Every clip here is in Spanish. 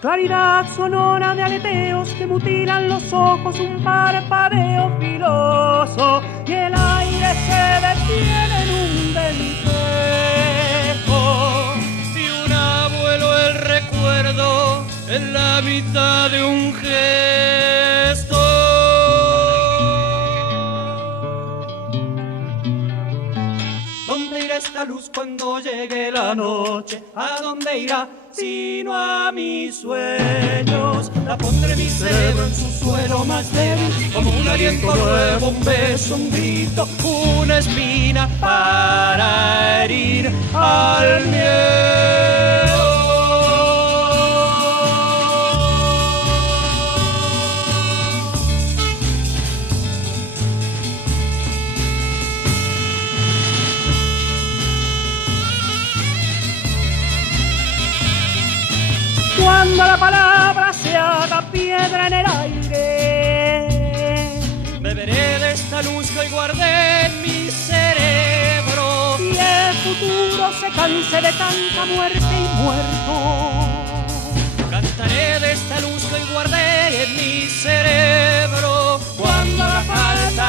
Claridad sonora de aleteos que mutilan los ojos, un parpadeo filoso y el aire se detiene en un dentejo. Y un abuelo el recuerdo en la mitad de un gesto. ¿Dónde irá esta luz cuando llegue la noche? ¿A dónde irá? Sino a mis sueños. La pondré mi cerebro en su suelo más débil, como un aliento nuevo, un beso, un grito, una espina para herir al miedo. Cuando la palabra se haga piedra en el aire, beberé de esta luz que hoy guardé en mi cerebro. y el futuro se canse de tanta muerte y muerto. Cantaré de esta luz que hoy guardé en mi cerebro. Cuando haga falta.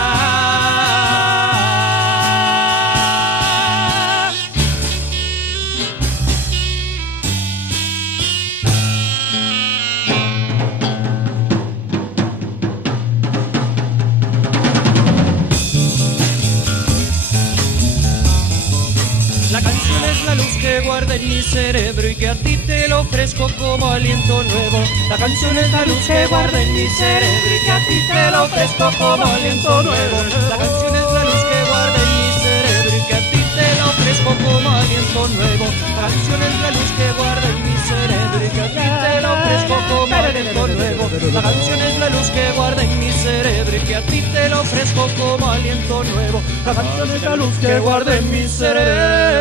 La canción es la luz que guarda en mi cerebro y que a ti te lo ofrezco como aliento nuevo. La canción es la luz que guarda en mi cerebro y que a ti te lo ofrezco como aliento nuevo. La canción es la luz que guarda en mi cerebro y que a ti te lo ofrezco como aliento nuevo. La canción es la luz que guarda en mi cerebro y que a ti te lo ofrezco como aliento nuevo. La canción es la luz que guarda en mi cerebro y que a ti te lo ofrezco como aliento nuevo. La canción es la luz que guarda en mi cerebro